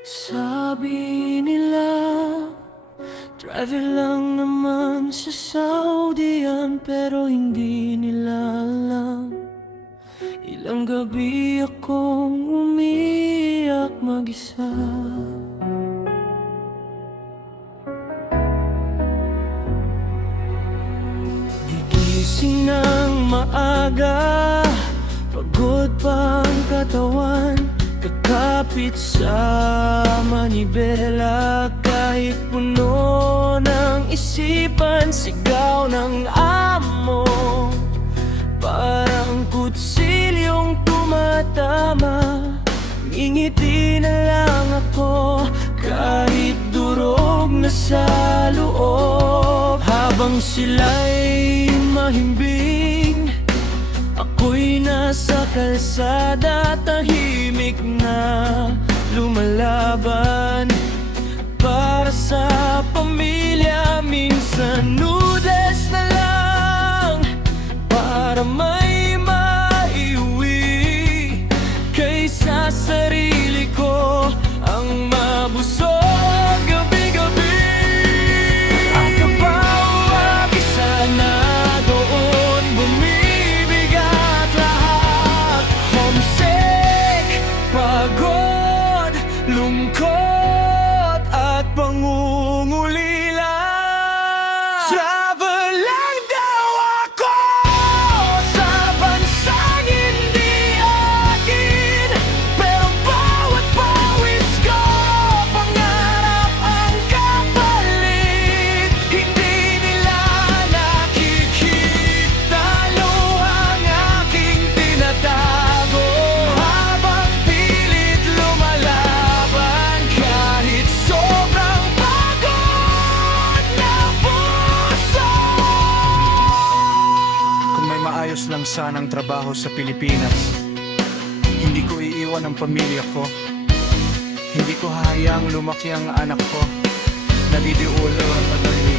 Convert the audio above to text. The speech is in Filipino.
Sabi nila, driver lang naman sa Saudi yan. Pero hindi nila alam, ilang gabi akong umiyak mag-isa. Gigising ng maaga, pagod pa ang katawan, kakapit sa manibela. Kahit puno ng isipan, sigaw ng amo, parang kutsilyong tumatama. Ngingiti na lang ako, kahit durog na sa loob. Habang sila'y mahimbing, ako'y nasa kalsada, tahimik na lumalaban para sa pamilya. Minsan noodles na lang para may maiuwi, kaysa sarili ko ang mabusog gabi-gabi. Ang kabawag isa na doon, bumibigat lahat. Homesick, pagod, lungkot at pangungulila. Travel lang daw ako sa bansang hindi akin, pero bawat pawis ko, pangarap ang kapalit. Hindi nila nakikita luhang aking tinatago, habang pilit lumalaban kahit sobrang pagod na puso. Kung may maayos lang sanang trabaho sa Pilipinas, hindi ko iiwan ang pamilya ko. Hindi ko hahayaang lumaki ang anak ko, nadidiulo at madali